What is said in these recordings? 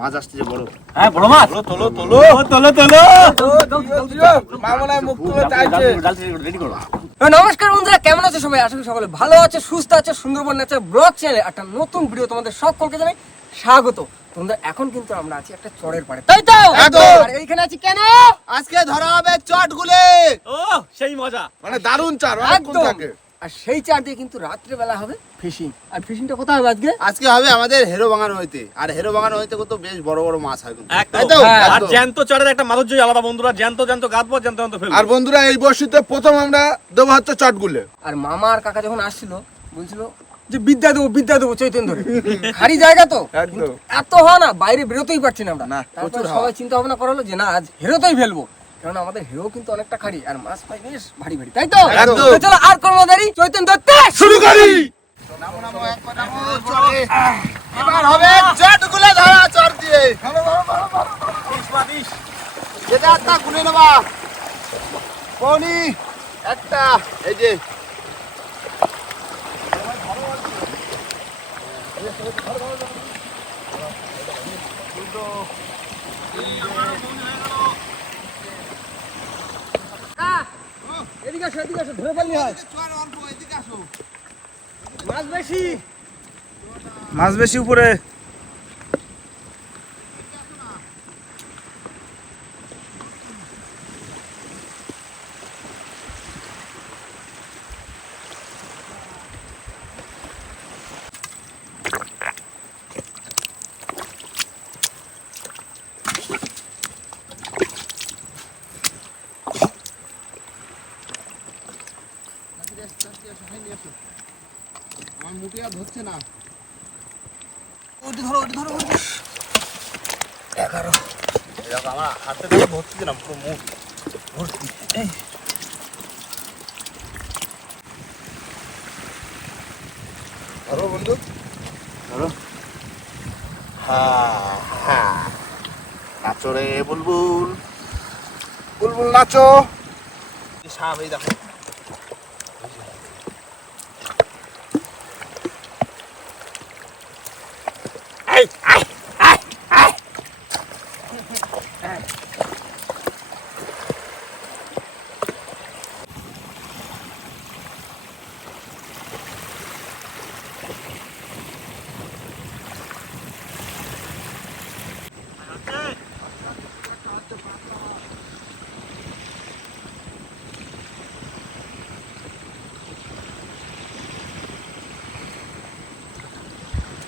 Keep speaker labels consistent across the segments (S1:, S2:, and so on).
S1: মাছ আসছে যে বড়।
S2: হ্যাঁ বড় মাছ।
S1: তোলো তোলো
S2: তোলো। তোলো
S1: মামলায় মুখ তুলে চাইছে।
S2: রেডি করো।
S3: নমস্কার বন্ধুরা কেমন আছে সবাই? আশা করি সকলে ভালো আছে সুস্থ আছে সুন্দরবন ন্যাচার ব্লগ চ্যানেলে একটা নতুন ভিডিও তোমাদের সকলকে জানাই স্বাগত। তোমরা এখন কিন্তু আমরা আছি একটা চড়ের পাড়ে। তাই তো? এইখানে আছি কেন?
S1: আজকে ধরা হবে চট গুলে
S2: ও সেই মজা।
S1: মানে দারুণ চার
S3: একদম।
S1: থাকে।
S3: আর সেই চার দিয়ে কিন্তু রাত্রে বেলা হবে ফিশিং। আর ফিশিংটা কোথায় হবে আজকে?
S1: আজকে হবে আমাদের হেরো বাগান হইতে। আর হেরো বাগান হইতে তো বেশ বড় বড় মাছ হয় কিন্তু।
S3: হ্যাঁ,
S2: আর জ্যান্ত চড়ের একটা মাধুর্যই আলাদা বন্ধুরা। জ্যান্ত জ্যান্ত গাঁদবো জ্যান্ত জ্যান্ত ফেলব।
S4: আর বন্ধুরা এই বর্ষিতে প্রথম আমরা দেবো হচ্ছে চটগুলে।
S3: আর মামা আর কাকা যখন আসছিল বলছিল যে বিদ্যা দেবো বিদ্যা দেবো চৈতন্য ধরে। হারি জায়গা তো। এত হওয়া না বাইরে বেরোতেই পারছি না আমরা।
S4: না,
S3: সবাই চিন্তা ভাবনা করা হলো যে না আজ হেরোতেই ফেলব। কারণ আমাদের হিরো কিন্তু অনেকটা খাড়ি আর মাছ পাই বেশ ভারী ভারী তাই তো? তো চলো আর কোনো দেরি চৈতন্য ধরতে
S4: শুরু করি!
S1: নামো, নামো, একবার নামো, চলে। এবার হবে চট গুলে ধরা চট দিয়ে যেটা একটা গুলে নেবা। পনি একটা এই যে।
S3: মাছ
S4: মাছ বেশি উপরে।
S1: আর ধরছে না।
S2: এরকম আমার হাতে ধরে ভর্তি দিলাম পুরো মুখ ভর্তি এই।
S1: ধরো বন্ধু।
S4: নাচো রে বুলবুল। বুলবুল নাচো।
S1: সাপ এই দেখো।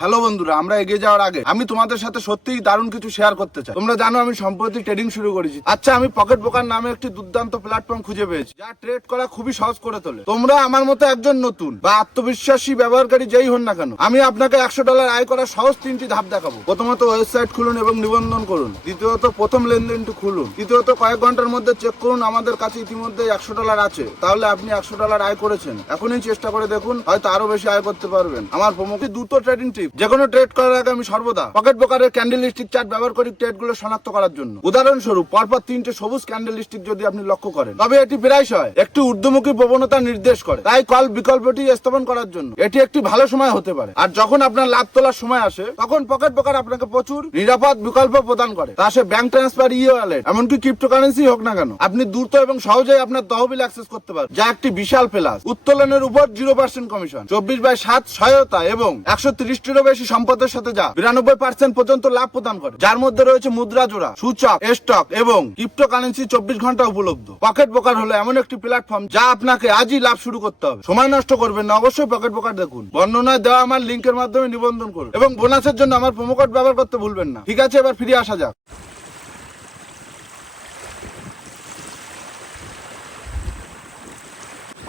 S4: হ্যালো বন্ধুরা, আমরা এগিয়ে যাওয়ার আগে আমি তোমাদের সাথে সত্যিই দারুণ কিছু শেয়ার করতে চাই। তোমরা জানো আমি সম্প্রতি ট্রেডিং শুরু করেছি। আচ্ছা আমি পকেট বোকার নামে একটি দুর্দান্ত প্ল্যাটফর্ম খুঁজে পেয়েছি, যা ট্রেড করা খুবই সহজ করে তোলে। তোমরা আমার মতো একজন নতুন বা আত্মবিশ্বাসী ব্যবহারকারী যেই হন না কেন, আমি আপনাকে একশো ডলার আয় করার সহজ তিনটি ধাপ দেখাবো। প্রথমত ওয়েবসাইট খুলুন এবং নিবন্ধন করুন। দ্বিতীয়ত, প্রথম লেনদেনটি খুলুন। তৃতীয়ত, কয়েক ঘণ্টার মধ্যে চেক করুন আমাদের কাছে ইতিমধ্যে একশো ডলার আছে। তাহলে আপনি একশো ডলার আয় করেছেন। এখনই চেষ্টা করে দেখুন, হয়তো আরও বেশি আয় করতে পারবেন। আমার প্রমুখী দ্রুত ট্রেডিং টিপ যে কোনো ট্রেড করার আগে আমি সর্বদা পকেট বোকারের ক্যান্ডেল স্টিক চার্ট ব্যবহার করি ট্রেডগুলো শনাক্ত করার জন্য। উদাহরণস্বরূপ, পরপর তিনটে সবুজ ক্যান্ডেল স্টিক যদি আপনি লক্ষ্য করেন, তবে এটি প্রায় হয়। একটি ঊর্ধ্বমুখী প্রবণতা নির্দেশ করে, তাই কল বিকল্পটি স্থাপন করার জন্য। এটি একটি ভালো সময় হতে পারে। আর যখন আপনার লাভ তোলার সময় আসে, তখন পকেট বোকার আপনাকে প্রচুর নিরাপদ বিকল্প প্রদান করে। তা সে ব্যাংক ট্রান্সফার ই ওয়ালেট এমনকি ক্রিপ্টোকারেন্সি হোক না কেন, আপনি দ্রুত এবং সহজেই আপনার তহবিল অ্যাক্সেস করতে পারেন যা একটি বিশাল প্লাস। উত্তোলনের উপর জিরো পার্সেন্ট কমিশন চব্বিশ বাই সাত সহায়তা এবং একশো ত্রিশটিরও বেশি সম্পদের সাথে যা। বিরানব্বই পার্সেন্ট পর্যন্ত লাভ প্রদান করে। যার মধ্যে রয়েছে মুদ্রা জোড়া সূচক স্টক এবং ক্রিপ্টোকারেন্সি চব্বিশ ঘণ্টা উপলব্ধ। পকেট বোকার হলো এমন একটি প্ল্যাটফর্ম যা আপনাকে আজই লাভ শুরু করতে হবে। সময় নষ্ট করবেন না অবশ্যই পকেট বোকার দেখুন। বর্ণনায় দেওয়া আমার লিঙ্কের মাধ্যমে নিবন্ধন করুন। এবং বোনাসের জন্য আমার প্রোমো কোড ব্যবহার করতে ভুলবেন না। ঠিক আছে এবার ফিরে আসা যাক।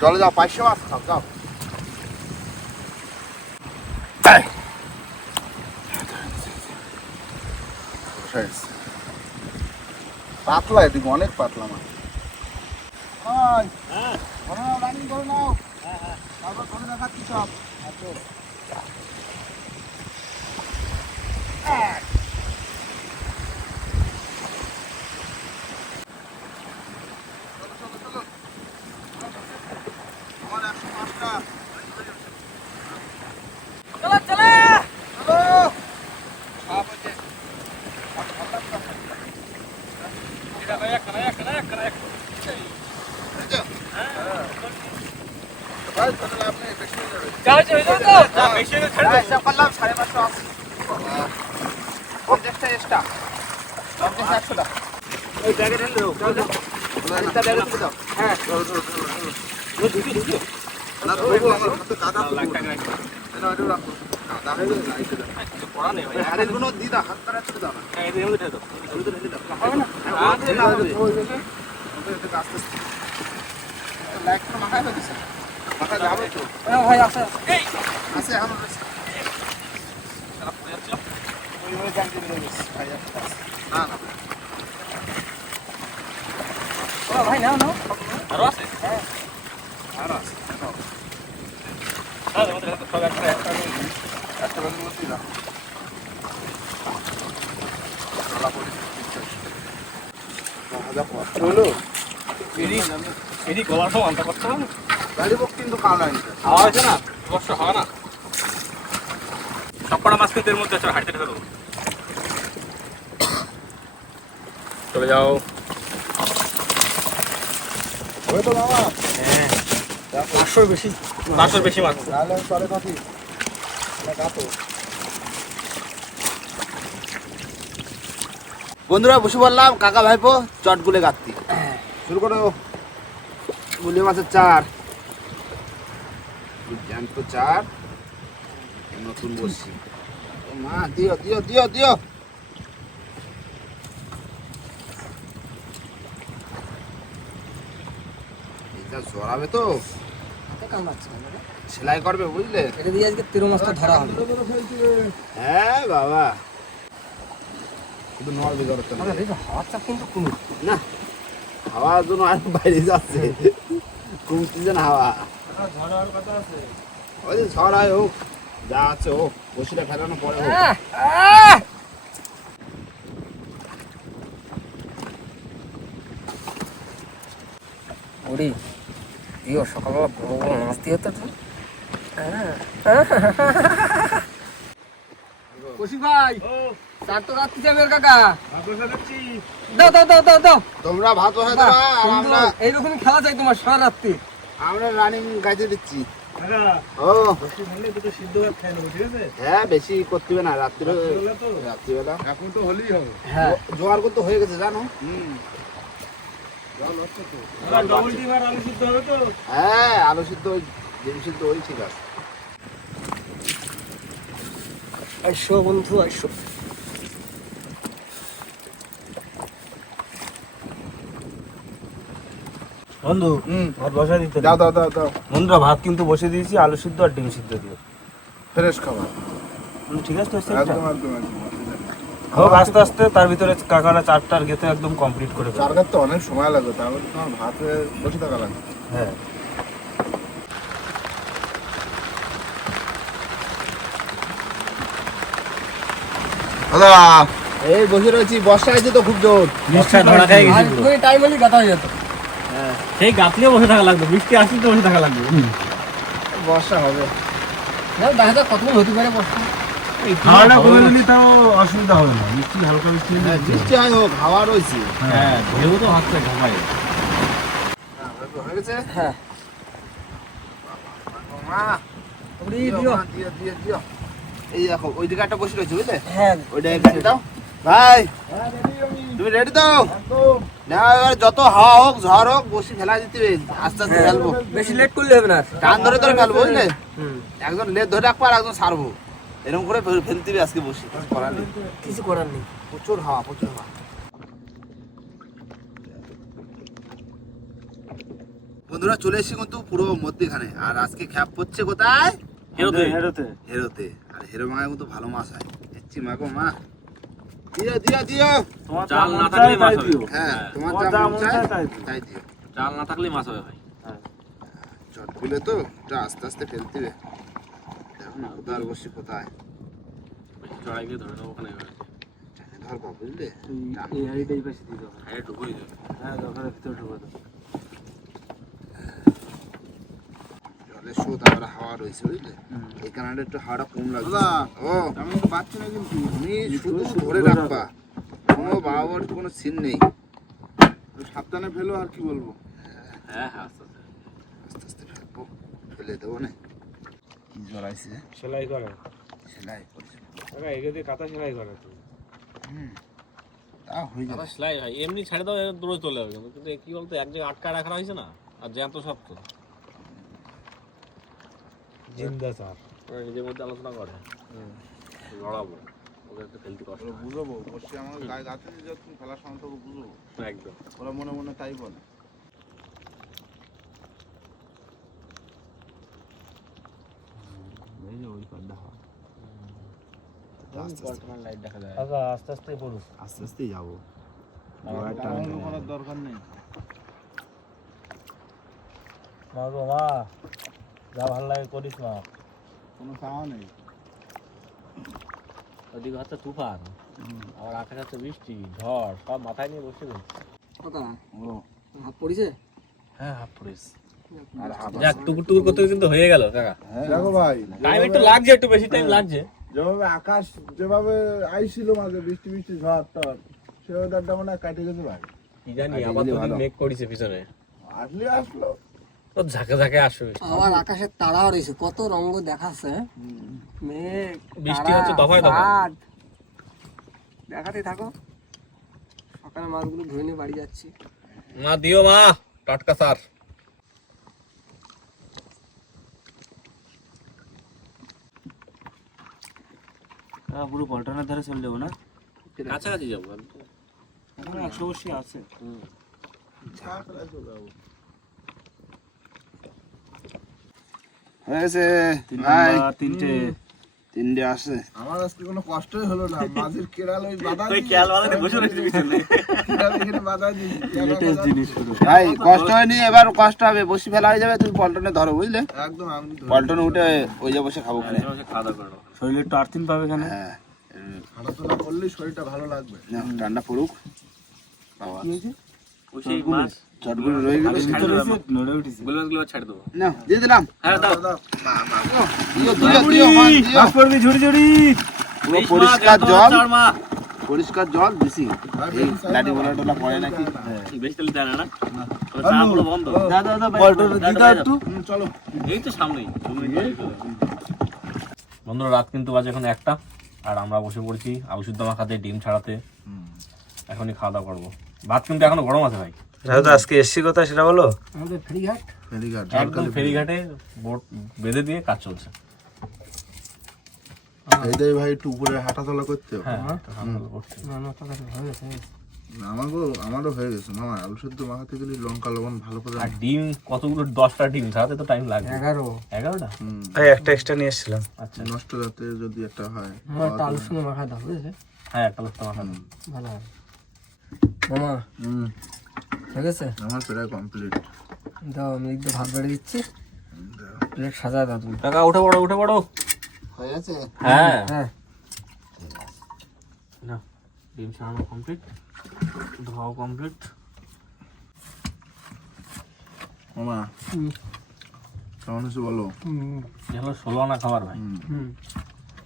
S1: চলে যাও পাঁচশো মাছ খাও যাও।
S4: পাতলা এদিকে অনেক পাতলা মাছ।
S1: রানিং হ্যাঁ। হ্যাঁ তারপর করে দেখাচ্ছি সব।
S3: চলো
S1: হিসাব করলাম দাও হ্যাঁ ধরবো আমার হাতে দিয়ে দাও তারা তুলে দাও না হবে না হবে লাইট তো মাথায় হয়েছে
S3: হ্যাঁ ভাই
S1: একটা আছে। না না
S3: ও ভাই নাও নাও
S2: আরও আছে
S1: আর আছে নাও।
S2: হ্যাঁ আমাদের হাতে সব একটা একটা
S1: একটা ব্যাগের মধ্যেই রাখো জ্বালা পড়ে দিচ্ছে। যা কষ্ট হলো
S2: এদিক এদিক গলার সব আনতে পারছ না
S1: কিন্তু কাল
S2: হাওয়া আছে না? হাওয়া না। সবকটা মাছ কিন্তু এর মধ্যে আছে হাঁটতে ফেলো চলে যাও।
S1: ওই তো মামা।
S2: হ্যাঁ।
S3: পাঁচশোর বেশি
S2: পাঁচশোর বেশি মাছ।
S1: তাহলে চলে গাতো বন্ধুরা বসে বললাম কাকা ভাইপো চট গুলে গাত্তি শুরু করো গুলি মাছের চার। জ্যান্ত চার। নতুন বসছি। মা দিও দিও দিও দিও। এটা জড়াবে তো? সেলাই করবে বুঝলে?
S3: এটা দিয়ে আজকে তেরো মাছটা ধরা হবে।
S1: হ্যাঁ বাবা। শুধু নড়বে জড়াতে
S3: হাওয়ার চাপ কিন্তু কোনো
S1: না হাওয়ার জন্য আর বাইরে যাচ্ছে। কমতেছে না হাওয়া। ওই যে ঝড় হোক যা আছে হোক বসিটা ফেলানো পরে হোক।
S3: আহ, আহ! দিও সকালবেলা বড় বড় মাছ দিয়ে তো কৌশিক ভাই চার তো রাত্রি যাবে কাকা। দাও দাও দাও দাও দাও।
S1: তোমরা ভাত বসে আমরা
S3: খেলা চাই তোমার সারা রাত্রি।
S1: আমরা রানিং গাইতে দিচ্ছি। ও। হ্যাঁ বেশি করতে হবে না রাত্রে রাত্রিবেলা।
S4: এখন তো হলেই হবে।
S3: হ্যাঁ
S1: জোয়ার করতে হয়ে গেছে জানো? হ্যাঁ আলু সিদ্ধ ওই ডিম সিদ্ধ ওই ঠিক আছে
S3: বন্ধু আইসো।
S2: বন্ধু ভাত বসা দিতে
S1: দাও দাও দাও দাও।
S2: বন্ধুরা ভাত কিন্তু বসে দিয়েছি আলু সিদ্ধ আর ডিম সিদ্ধ দিও
S4: ফ্রেশ খাবার।
S2: ঠিক আছে তো
S4: একদম একদম একদম
S2: হোক আস্তে আস্তে তার ভিতরে কাকারা চারটার গেতে একদম কমপ্লিট করে
S4: তো অনেক সময় লাগবে তাহলে তো তোমার ভাতে বসে থাকা লাগবে।
S2: হ্যাঁ।
S4: দাদা
S1: এই বসে রয়েছি বর্ষা আছে তো খুব জোর।
S2: বর্ষা ধরা খাই
S3: দুই টাইম হলে গাতা হয়ে যেত।
S2: সেই গাতলেও বসে থাকা লাগবে বৃষ্টি আসলে তো বসে থাকা লাগবে।
S1: বর্ষা হবে।
S3: দেখা যাক কতক্ষণ হতে পারে বর্ষা।
S2: খাওয়াটা করে দিলে তাও অসুবিধা হবে না বৃষ্টি হালকা বৃষ্টি
S1: হ্যাঁ বৃষ্টি হয় হোক হাওয়া রয়েছে।
S2: হ্যাঁ। ঢেউ তো হাতটা ঘামায়।
S1: হয়ে গেছে?
S3: হ্যাঁ।
S1: মা দিও
S3: দিও।
S1: মা, দিও দিও দিও। এই দেখো ওই দিকে একটা বসে রয়েছে বুঝলে?
S3: হ্যাঁ।
S1: ওইটা দাও। ভাই তুমি রেডি তো? না এবার যত হাওয়া হোক ঝড় হোক বসে ফেলা দিতে আস্তে আস্তে ফেলব
S3: বেশি লেট করলে হবে না
S1: টান ধরে ধরে ফেলব বুঝলে? একজন লেট ধরে রাখব আর একজন ছাড়বো। এরকম করে ফেল- ফেলতে হবে আজকে বসে। কিছু করার নেই।
S3: কিছু করার নেই।
S1: প্রচুর হাওয়া প্রচুর হাওয়া। বন্ধুরা চলে এসেছি কিন্তু পুরো মধ্যেখানে। আর আজকে খ্যাপ পড়ছে কোথায়?
S2: হেরোতে। হেরোতে।
S1: হেরোতে। আর হেরো মায় কিন্তু ভালো মাছ হয়। দেখছি মা গো মা। দিও দিও দিও।
S2: তোমার জাল না থাকলে মাছ হবে।
S1: হ্যাঁ তোমার
S2: তোমার
S1: যা মন চায়
S2: তাই দিও।
S1: তাই দিও।
S2: জাল না থাকলে মাছ হবে ভাই।
S1: চটগুলো তো এটা আস্তে আস্তে ফেলতে হবে দেখো না কোথায় বসি কোথায়?
S2: চড়াই গিয়ে ধরে নেব ওখানে।
S1: ধর ধরবা বুঝলে।
S3: এই হাড়িটা এই পাশে দিয়ে দাও।
S2: হ্যাঁ ঢুকুই যাবে
S3: হ্যাঁ দরকারের ভিতরে ঢুকে দাও
S1: হাওয়া রয়েছে বুঝলে এই কারণে একটু হাওয়াটা কম লাগছে। ও আমি পাচ্ছি না কিন্তু তুমি শুধু ধরে রাখবা। কোনো সিন নেই।
S5: সাবধানে ফেলো আর কি বলব?
S2: হ্যাঁ হ্যাঁ আস্তে আস্তে।
S1: ফেলব। ফেলে দেবো না। কি জড়াইছে
S6: সেলাই করে।
S1: সেলাই
S6: কাকা কাঁথা সেলাই করে তো।
S1: হুম তা হয়ে যাবে।
S2: সেলাই হয়। এমনি ছেড়ে দাও দূরে চলে যাবে। কিন্তু কি বলতো এক জায়গায় আটকা রাখা হয়েছে না? আর জ্যাম তো সব তো।
S6: জিন্দা
S2: ওরা নিজের মধ্যে আলোচনা করে। লড়াবো। ওদের একটু কষ্ট
S5: ওরা
S2: হয়।
S5: আমার গায়ে গাছে যখন ফেলার সময় বুঝব।
S2: একদম।
S5: ওরা মনে মনে তাই বলে।
S2: লাইট দেখা যায়।
S6: কাকা আস্তে আস্তে পড়ুস
S1: আস্তে আস্তেই যাব।
S5: দরকার নেই।
S6: মা। যা ভালো লাগে করিস মা।
S5: কোনো চাওয়া নেই।
S2: ওদিকে হচ্ছে তুফান আবার আকাশ হচ্ছে বৃষ্টি ঝড় সব মাথায় নিয়ে বসে রয়েছে।
S3: কাকা
S1: ও।
S3: হাত পড়িছে?
S2: হ্যাঁ পুলিশ যাক টুকুর টুকুর করতে কিন্তু হয়ে গেল কাকা।
S5: দেখো ভাই
S2: টাইম একটু লাগছে একটু বেশি টাইম লাগছে।
S5: যেভাবে আকাশ যেভাবে আইছিল মাঝে বৃষ্টি বৃষ্টি ঝড় টর সে ওয়েদারটা মনে হয় কাটে গেছে ভাই
S2: কি জানি আবার তো। মেঘ করেছে পিছনে।
S5: আসলে আসলো।
S2: তো ঝাঁকে ঝাঁকে আসবে
S3: আবার আকাশের তারাও রয়েছে কত রঙ দেখাচ্ছে? মেঘ
S2: বৃষ্টি হচ্ছে দফায় দফায়।
S3: দেখাতে থাকো। সকালে মাছগুলো ধুয়ে নিয়ে বাড়ি যাচ্ছি।
S2: মা দিও মা টাটকা সার।
S6: পুরো পল্টনের ধারে চলে যাব না?
S2: কাছাকাছি যাব
S6: একশো বর্ষী আছে।
S1: হয়েছে। ভাই
S6: তিনটে।
S1: তিনটে আসে
S5: আমার আজকে কোনো কষ্টই হলো না। মাঝের কেরাল ওই বাধা
S2: তুই বাঁধাতে বসে রয়েছিস পিছনে।
S5: কেরাল এখানে বাধা দিয়েছি।
S6: জিনিস পুরো
S1: ভাই কষ্ট হয়নি? এবার কষ্ট হবে। বসি ফেলা হয়ে যাবে। তুমি পল্টনে ধরো বুঝলে?
S5: একদম আমি
S1: উঠে ওই যে বসে খাব ওখানে।
S2: খাওয়া দাওয়া করে
S6: শরীরে একটু আর্থিন পাবে এখানে?
S1: হ্যাঁ।
S5: হাঁটাচলা শরীরটা ভালো লাগবে।
S1: ঠান্ডা পড়ুক। বাবা।
S2: ওই সেই মাছ?
S1: চটগুলো রয়ে গেল
S6: নড়ে উঠেছে।
S2: গুলো গুলো ছেড়ে দেবো।
S1: না দিয়ে দিলাম।
S2: হ্যাঁ দাও।
S5: দাও।
S1: দিও। দিও দিও মাছ দিও
S6: ঝুড়ি ঝুড়ি।
S1: পুরো পরিষ্কার জল। পরিষ্কার জল বেশি। এই লাঠি গোলা টোলা পড়ে নাকি?
S2: বেশি তেল দেয় না না? তো চা পুরো বন্ধ।
S6: দাদা দাদা
S2: পল্টনে
S6: পল্টনে
S2: দিদা
S6: দিদা
S2: একটু।
S6: একটু
S5: চলো।
S2: এই তো সামনেই বন্ধুরা রাত কিন্তু বাজে এখন একটা আর আমরা বসে পড়েছি আলু সিদ্ধ মাখাতে ডিম ছাড়াতে। এখনই খাওয়া দাওয়া করব। ভাত কিন্তু এখনও গরম আছে ভাই।
S6: দাদা আজকে এসছি কথা সেটা বলো?
S3: আমাদের ফেরিঘাট।
S5: ফেরিঘাট
S2: একদম ফেরিঘাটে। বোট বেঁধে দিয়ে কাজ চলছে।
S5: এইটাই ভাই একটু উপরে হাঁটাচলা করতে হবে।
S2: হ্যাঁ
S3: আছে
S5: আমারও আমারও হয়ে গেছে। মামা আলু সেদ্ধ মাখাতে গেলে লঙ্কা লবণ ভালো করে
S2: আর ডিম কতগুলো দশটা ডিম ছাড়াতে তো টাইম লাগবে।
S3: এগারো।
S2: এগারোটা?
S6: ভাই একটা এক্সট্রা নিয়ে এসেছিলাম।
S2: আচ্ছা।
S5: নষ্ট যাতে যদি একটা হয়
S3: একটা আলুর সঙ্গে মাখা দাও
S2: হ্যাঁ একটা লোকটা মাথা
S3: ভালো হবে মামা
S5: হুম,
S3: ঠিক আছে?
S5: আমার প্রায় কমপ্লিট
S3: দাও আমি একটু ভাত বেড়ে দিচ্ছি। প্লেট সাজা দাও তুমি।
S2: টাকা উঠে পড়ো উঠে পড়ো।
S1: হয়ে গেছে?
S2: হ্যাঁ।
S3: হ্যাঁ।
S2: না ডিম ছাড়ানো কমপ্লিট ধোয়াও কমপ্লিট
S5: মামা কেমন হয়েছে বলো?
S3: হুম।
S2: ষোলো আনা খাবার ভাই।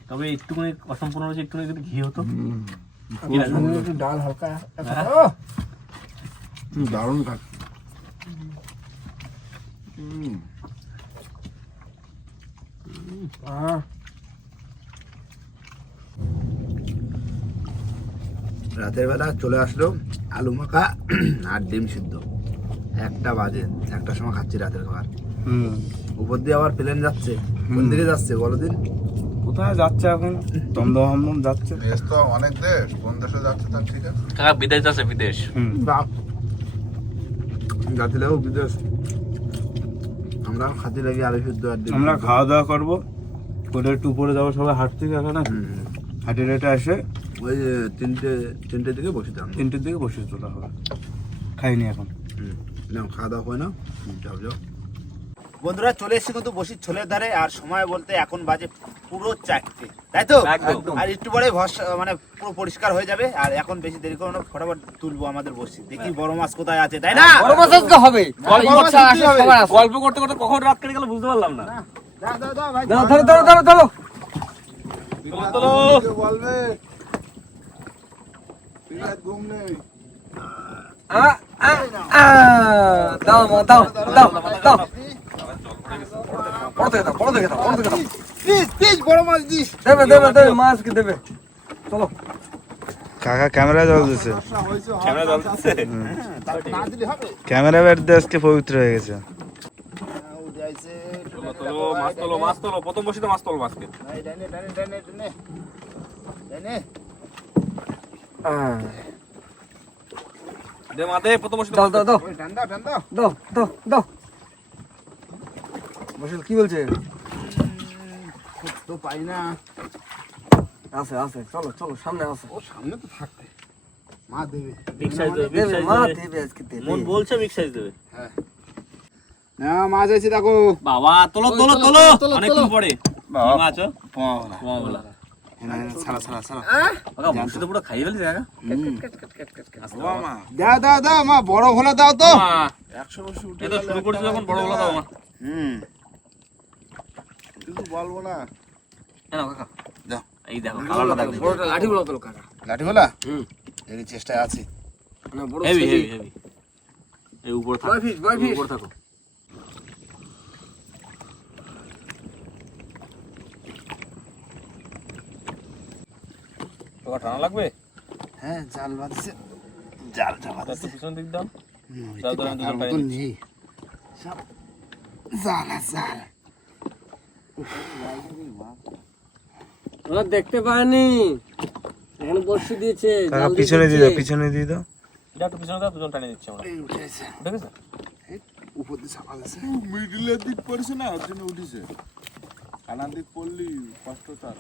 S2: তবে একটুখানি অসম্পূর্ণ রয়েছে একটুখানি যদি ঘি হতো।
S3: ডাল হালকা।
S2: হ্যাঁ।
S5: দারুণ খাচ্ছে।
S1: রাতের বেলা চলে আসলো আলু মাখা আর ডিম সিদ্ধ। একটা বাজে একটা সময় খাচ্ছি রাতের খাবার। উপর দিয়ে আবার প্লেন যাচ্ছে। কোন দিকে যাচ্ছে বলো দিন?
S6: কোথায় যাচ্ছে এখন? দমদম যাচ্ছে।
S5: দেশ তো অনেক দেশ কোন দেশে যাচ্ছে তার ঠিক আছে
S2: বিদেশ আছে বিদেশ।
S1: বাপ যাচ্ছিলেও বিদেশ। আমরা খাতে লাগি আলু সিদ্ধ আর
S6: আমরা খাওয়া দাওয়া করব। করে একটু উপরে যাব সবাই হাঁটতে যাবে না? হাঁটে রেটে এসে
S1: ওই যে তিনটে তিনটের দিকে বসে বসিতাম
S6: তিনটের দিকে বসে তোলা হবে। খাইনি এখন।
S1: হুম, খাওয়া দাওয়া হয় না যাও যাও। বন্ধুরা চলে এসেছি কিন্তু বসির ছোলের ধারে। আর সময় বলতে এখন বাজে পুরো চারটে। তাই তো? আর একটু পরে ভরসা মানে পুরো পরিষ্কার হয়ে যাবে আর এখন বেশি দেরি করে না ফটাফট তুলবো আমাদের বসি দেখি বড় মাছ কোথায় আছে তাই না?
S3: বড় মাছ আজকে হবে।
S2: গল্প করতে করতে কখন রাত কেটে গেল বুঝতে পারলাম না।
S1: দাও, দাও, দাও, ভাই,
S3: দাও, ধরো ধরো ধরো ধরো
S5: বলবে। ঘুম নেই।
S3: আ- দাও দাও দাও দাও বড় থেকে দাও বড় থেকে দাও বড় থেকে দাও।
S1: প্লিজ প্লিজ বড় মাছ দিস।
S3: দেবে দেবে দেবে মাছ কি দেবে। চলো।
S6: কাকা ক্যামেরা জল দিছে।
S2: ক্যামেরা জ্বলতেছে
S1: না
S6: ক্যামেরা ব্যাট দিয়ে আজকে পবিত্র হয়ে গেছে।
S2: মাছ তোলো মাছ তোলো প্রথম বসিতে মাছ তোলো মাছকে।
S1: ডাইনে ডাইনে ডাইনে ডাইনে ডাইনে
S2: দে মা প্রথম বসিতে
S3: দাও দাও দাও।
S1: ওই ঠান্ডা ঠান্ডা।
S3: দাও দাও দাও। বসিল কি বলছে?
S1: তো পাই না।
S3: আছে আছে চলো চলো সামনে আছে।
S1: ও সামনে তো থাকতে মা দেবে।
S2: বিগ সাইজ দেবে
S3: দেবে মা
S2: দেবে।
S3: আজকে দেবে
S2: মন বলছে বিগ সাইজ দেবে।
S1: না মাছ আছে দেখো।
S2: বাবা তোলো তোলো তোলো। অনেকক্ষণ পরে। কি মাছ ও? পোয়া বলা
S1: সারা সারা সারা
S2: কাকা মাংস তো পুরো খাইয়ে
S1: দাও দাও দাও মা বড় হলে দাও তো।
S2: শুরু করছি যখন বড় বলা দাও মা।
S1: হুম।
S5: কিছু বলব না।
S2: নাও কাকা
S1: দাও।
S2: এই দেখো কালারটা দেখো।
S3: বড়টা লাঠি বলো তো কাকা।
S1: লাঠি
S3: হুম।
S1: আছি।
S3: না বড়
S2: হেভি হেভি হেভি এই উপরে থাকো।
S3: বয় ফিস বয় ফিস।
S2: উপরে থাকো। তোকে টানা লাগবে?
S1: হ্যাঁ জাল বাঁধছে। জাল চাপা
S2: একটু পিছন দিক দাও। আমি দুজন পাই
S1: নেই। জাল আর জাল।
S3: ওরা দেখতে পায়নি। এখানে বসে দিয়েছে
S6: কাকা পিছনে দিয়ে দাও পিছনে দিয়ে দাও।
S2: এটা একটু পিছনে দাও দুজন টানিয়ে দিচ্ছি আমরা।
S1: উঠেছে।
S2: দেখেছ?
S1: উপর দিয়ে চাপা গেছে
S5: মিডিলের দিক পড়েছে না ওর জন্য উঠিছে। কানার দিক পড়লি কষ্ট তার।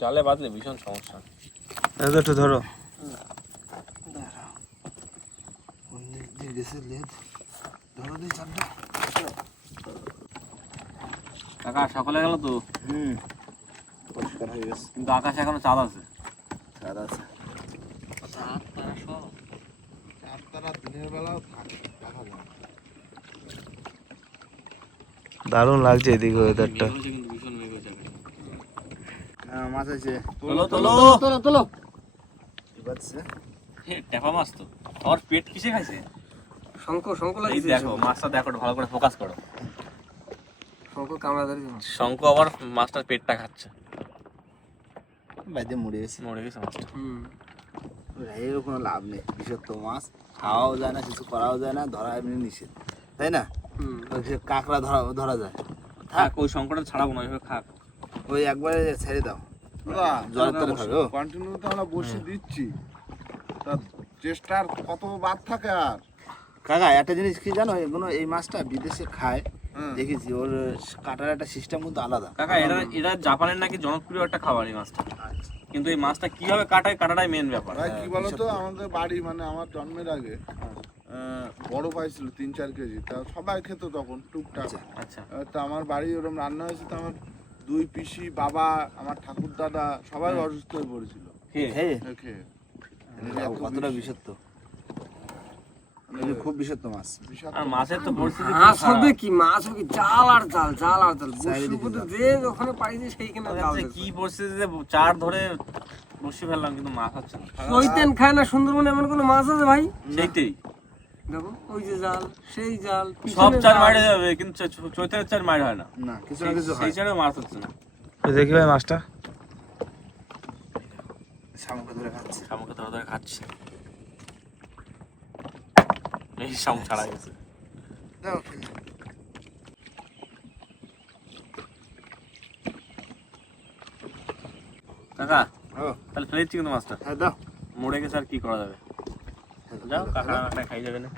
S2: জালে বাঁধলে ভীষণ সমস্যা।
S6: দাদা একটু ধরো।
S1: ধরো দিয়ে চাপটা
S2: কাকা সকালে গেল তো?
S1: হুম। পরিষ্কার হয়ে গেছে।
S2: কিন্তু আকাশে এখনও চাঁদ আছে।
S1: চাঁদ আছে। তারা দিনের বেলাও থাকে দেখা যায়
S6: দারুণ লাগছে এদিকে ওয়েদারটা
S1: হ্যাঁ, মাছ আছে।
S2: তোলো তোলো। মাছ তো। ওর পেট কিসে খাইছে?
S3: লাগিয়েছে
S2: দেখো মাছটা দেখো ভালো করে ফোকাস করো।
S3: কামড়া ধরেছে
S2: শঙ্খ আবার মাছটার পেটটা খাচ্ছে।
S1: বাইরে মরে গেছে।
S2: মরে গেছে মাছটা
S3: হুম।
S1: এর কোনো লাভ নেই। বিষাক্ত মাছ খাওয়াও যায় না কিছু করাও যায় না ধরা এমনি নিষেধ। তাই না?
S3: হুম।
S1: কাঁকড়া ধরা ধরা যায়।
S2: থাক। ওই ছাড়াবো না ওইভাবে খাক।
S1: ওই একবারে ছেড়ে দাও। জলের তলে খাবে
S5: কন্টিনিউ তো আমরা বসে দিচ্ছি। তা চেষ্টার কত বাদ থাকে আর?
S1: কাকা একটা জিনিস কি জানো? এগুলো এই মাছটা বিদেশে খায়। দেখেছি ওর কাটার একটা সিস্টেম কিন্তু আলাদা।
S2: কাকা এরা এরা জাপানের নাকি জনপ্রিয় একটা খাবার এই মাছটা। কিন্তু এই মাছটা কীভাবে কাটায় কাটাটাই মেন ব্যাপার।
S5: ভাই কি বলতো আমাদের বাড়ি মানে আমার জন্মের আগে আহ, বড় পাইছিল তিন চার কেজি। তা সবাই খেত তখন টুকটাক।
S2: আচ্ছা।
S5: আহ, তা আমার বাড়ি ওরকম রান্না হয়েছে তো আমার দুই পিসি বাবা আমার ঠাকুর দাদা সবাই অসুস্থ হয়ে পড়েছিল। এ খেয়ে
S1: কতটা বিষাক্ত। খুব বিষাক্ত মাছ।
S2: আর মাছের তো পরিস্থিতি খুব
S3: মাছ হবে কি? মাছ হবে কি? জাল আর জাল জাল আর জাল। যে ওখানে পাইছে সেইখানে
S2: ওদের
S3: জাল
S2: যে কি পরিস্থিতিতে চার ধরে বসে ফেললাম কিন্তু মাছ হচ্ছে না।
S3: খায় না সুন্দরবনে এমন কোনো মাছ আছে ভাই?
S2: সেইটাই।
S3: দেখো ওই যে জাল সেই জাল
S2: সব চার
S3: জাল।
S2: মারে যাবে কিন্তু চৈ- চৈতালের চার মার হয় না।
S1: না কিছু না কিছু
S2: সেই মাছ হচ্ছে না।
S6: ওই দেখি ভাই মাছটা।
S1: শামুকে ধরে খাচ্ছে।
S2: শামুকে ধরে ধরে খাচ্ছে। এই শামুক ছাড়া গেছে কাকা তাহলে ফেলে দিচ্ছি কিন্তু মাছটা।
S1: হ্যাঁ দাও।
S2: মরে গেছে আর কি করা যাবে? যাও কাকা একটা খাই যাবে না।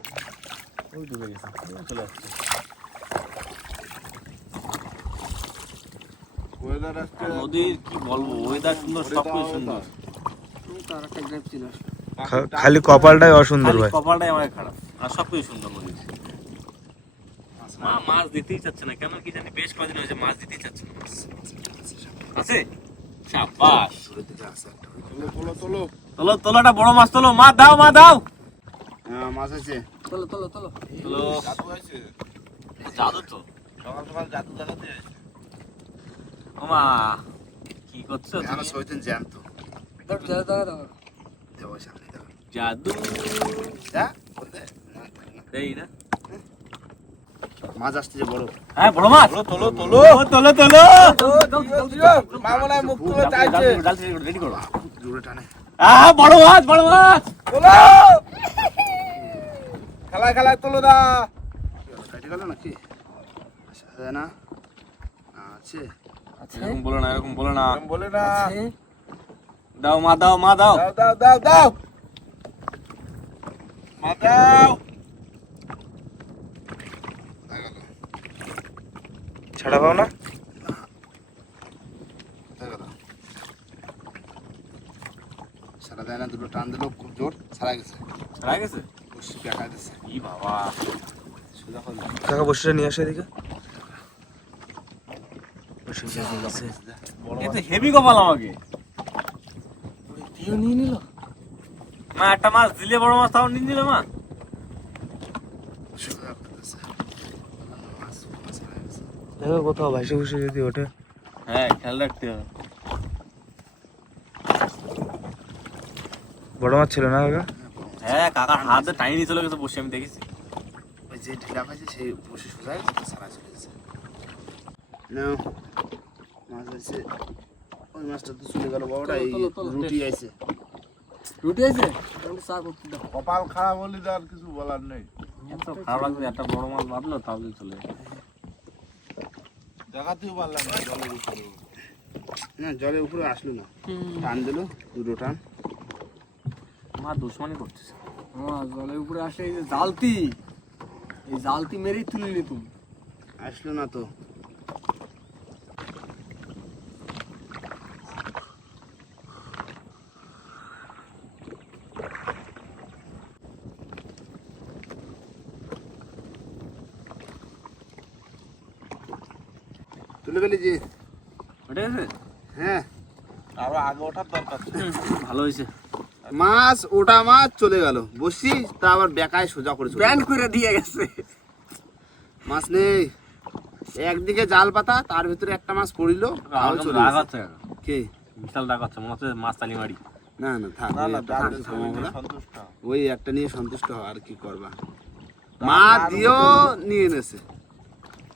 S2: ওই ডুবে গেছে। চলে আসছে। নদীর কি বলব ওয়েদার সুন্দর সব সুন্দর।
S3: হুম, তার একটা গ্রেপ ছিল।
S6: খা- খালি কপালটাই অসুন্দর ভাই।
S2: কপালটাই আমার খারাপ। আর সব কিছু সুন্দর নদীর মা মাছ দিতেই চাচ্ছে না কেন কি জানি বেশ কদিন হয়েছে মাছ দিতেই চাচ্ছে না। আছে? সাবাস
S1: দূরের দিকে আছে
S5: তোলো তোলো
S2: একটা বড় মাছ তোলো। মা দাও মা দাও।
S1: হ্যাঁ মাছ আছে
S3: তোলো তোলো তোলো।
S2: তোলো।
S5: জাদু আছে
S2: জাদু তো।
S5: সকাল সকাল জাদু দেখাতে
S2: ও মা কি করছ তুমি?
S1: সৈতেন জ্যান্ত
S3: দাও দাও দাও দাও
S1: যাব সামনে যাব
S2: জাদু এই না।
S1: মাছ আসছে যে বড়।
S2: হ্যাঁ বড় মাছ। তোলো তোলো তোলো। তোলো
S4: মামনায় মুখ তুলে চাইছে।
S2: রেডি করো।
S1: জোরে টানে।
S2: আহ বড় মাছ বড় মাছ।
S4: খেলায় খেলায় তোলো দা।
S1: কেটে গেল নাকি? আসা যায় না? আছে।
S2: এরকম বলো না এরকম বলো না।
S4: বলে না।
S2: দাও মা দাও মা দাও।
S4: দাও দাও দাও দাও। মা দাও।
S5: ছাড়া পাও না।
S1: সারা দেয় না দুটো টান দিল খুব জোর সারা গেছে।
S2: ছাড়া গেছে?
S1: বসে পেঁকা দিচ্ছে।
S2: ই বাবা
S1: সোজা।
S5: কাকা বসে নিয়ে আসে এদিকে।
S2: হেভি কপাল আমাকে।
S3: নিয়ে নিল?
S2: মা একটা মাছ দিলে বড় মাছ তাও নিয়ে নিলে মা
S1: সোজা করে দিচ্ছে মাছ মাছ সারা গেছে
S5: দেখো কোথাও ভাসে ভুসে যদি ওঠে।
S2: হ্যাঁ খেয়াল রাখতে হবে।
S5: বড় মাছ ছিল না কাকা?
S2: হ্যাঁ কাকার হাতে টাইনি চলে গেছে বসে আমি দেখেছি।
S1: ওই যে ঢিলা পাইছে সেই বসে সোজা সারা চলে গেছে। মাছ আছে। ওই মাছটা তো চলে গেল বড়টা এই রুটি আইছে।
S3: রুটি আছে চা করতে দাও।
S4: কপাল খারাপ হলে তো আর কিছু বলার নেই।
S2: এত খারাপ লাগছে একটা বড় মাছ তাও যদি চলে যায়।
S4: দেখাতেও পারলাম না জলের উপরে।
S1: না জলের উপরে আসলো না। টান দিল দুটো টান।
S2: মা দুশ্মনী করতেছে।
S3: হ্যাঁ জলের উপরে আসে এই যে জালতি এই জালতি মেরেই তুলিনি তুমি।
S1: আসলো না তো তুলে ফেলি যে
S2: ওটা আছে
S1: হ্যাঁ
S4: আরও আগে ওঠার দরকার ছিল।
S2: ভালো হয়েছে।
S1: মাছ ওটা মাছ চলে গেল। বসি তা আবার বেকায় সোজা করে
S3: ব্যান্ড করে দিয়ে গেছে।
S1: মাছ নেই। একদিকে জাল পাতা তার ভিতরে একটা মাছ পড়িল তাও চলে গেছে। কে?
S2: বিশাল হচ্ছে মনে হচ্ছে মাছ তালি মারি।
S1: না না থাক ওই একটা নিয়ে সন্তুষ্ট হও, আর কি করবা। মা দিও নিয়ে এনেছে।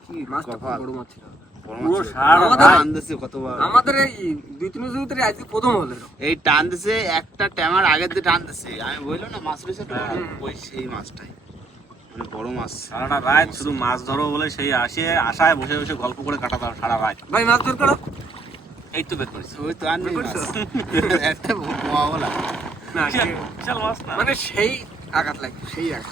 S1: কি
S3: খুব বড় মাছ ছিল।
S2: পুরো
S1: আমাদের টান দিছে কতবার।
S3: আমাদের এই দুই তিন বছর আজকে প্রথম হলো
S1: এই টান দিছে একটা ট্যামার আগের দিয়ে টান দিছে আমি বললাম না মাছ রয়েছে ওই সেই মাছটাই। মানে বড় মাছ।
S2: সারাটা রাত শুধু মাছ ধরো বলে সেই আসে আশায় বসে বসে গল্প করে কাটা দাও সারা রাত।
S3: ভাই মাছ ধর করো।
S2: এই তো বের করেছি।
S1: ওই তো আর নেই একটা বোয়া বলা
S3: না
S2: বিশাল মাছ না?
S3: মানে সেই আঘাত লাগে
S1: সেই এক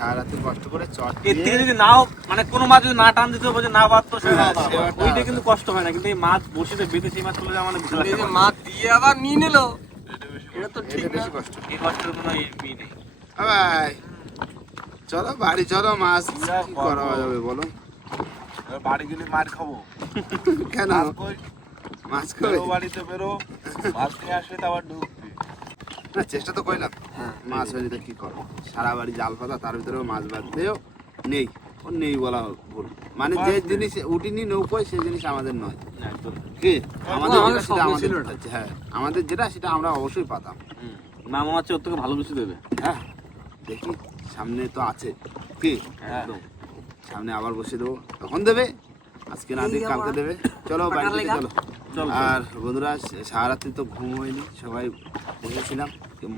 S1: সারা রাতে কষ্ট করে চট
S2: এর থেকে
S1: দিয়ে
S2: যদি নাও মানে কোনো মাছ যদি না টান দিতে না বাঁধতো
S1: হ্যাঁ,
S2: আলাদা
S1: সে
S2: ব্যাপার।
S1: একটা
S2: ওইটা কিন্তু কষ্ট হয় না কিন্তু এই মাছ বেঁধে সেই মাছ মানে।
S3: মাছ দিয়ে আবার নিয়ে নিল। এটা তো ঠিক
S1: বেশি কষ্ট।
S2: এই কষ্টের কোনো ই নেই।
S1: ভাই চলো বাড়ি চলো মাছ
S4: কি
S1: করা যাবে বলো?
S4: এবার বাড়ি গেলে মার খাব।
S1: কেন?
S4: মাছ কই?
S1: মাছ কই?
S4: বেরো বাড়িতে বেরো। মাছ নিয়ে আসবে তো আবার ঢুকবি।
S1: না চেষ্টা তো করলাম মাছ হয়ে যেতে কি করব? সারা বাড়ি জাল পাতা তার ভিতরেও মাছ বাঁধতেও নেই। ও নেই বলা ভুল। মানে যে জিনিস উঠিনি নৌকোয় সেই জিনিস আমাদের নয়।
S2: একদম
S1: কি? আমাদের
S3: আমাদের
S1: যেটা সেটা আমাদের হ্যাঁ। আমাদের যেটা সেটা আমরা অবশ্যই পাতাম।
S2: হুম। মা মনে হচ্ছে ওর থেকে ভালো কিছু দেবে।
S1: হ্যাঁ। দেখি সামনে তো আছে। কি?
S2: একদম।
S1: সামনে আবার বসে দেবো। তখন দেবে আজকে না দিক কালকে দেবে। চলো? চলো
S2: চল।
S1: আর বন্ধুরা সারা রাত্রি তো ঘুম হয়নি সবাই বসেছিলাম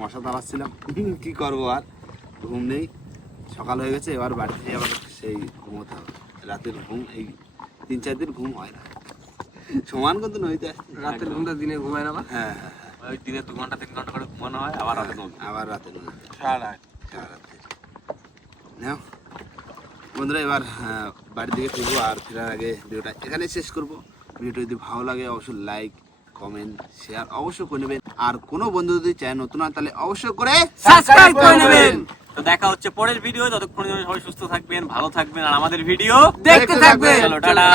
S1: মশা তাড়াচ্ছিলাম কি করব আর? ঘুম নেই সকাল হয়ে গেছে এবার বাড়িতে আবার সেই ঘুমোতে হবে। রাতের ঘুম এই তিন চার দিন ঘুম হয় না। সমান কিন্তু নইতে
S3: রাতের ঘুমটা দিনে ঘুমায় না
S1: হ্যাঁ হ্যাঁ হ্যাঁ।
S2: ওই দিনে দু ঘণ্টা তিন ঘণ্টা করে ঘুমানো হয় আবার রাতে
S1: আবার রাতে
S4: সারা
S1: রাত্রি নাও। বন্ধুরা এবার বাড়ির দিকে ফিরবো আর ফেরার আগে ভিডিওটা এখানে শেষ করব। ভিডিওটা যদি ভালো লাগে অবশ্যই লাইক কমেন্ট শেয়ার অবশ্যই করে নেবেন। আর কোনো বন্ধু যদি চায় নতুন হয় তাহলে অবশ্যই করে
S3: সাবস্ক্রাইব করে নেবেন।
S2: তো দেখা হচ্ছে পরের ভিডিও ততক্ষণ সবাই সুস্থ থাকবেন ভালো থাকবেন আর আমাদের ভিডিও
S3: দেখতে থাকবেন।
S2: চলো,
S3: টাটা।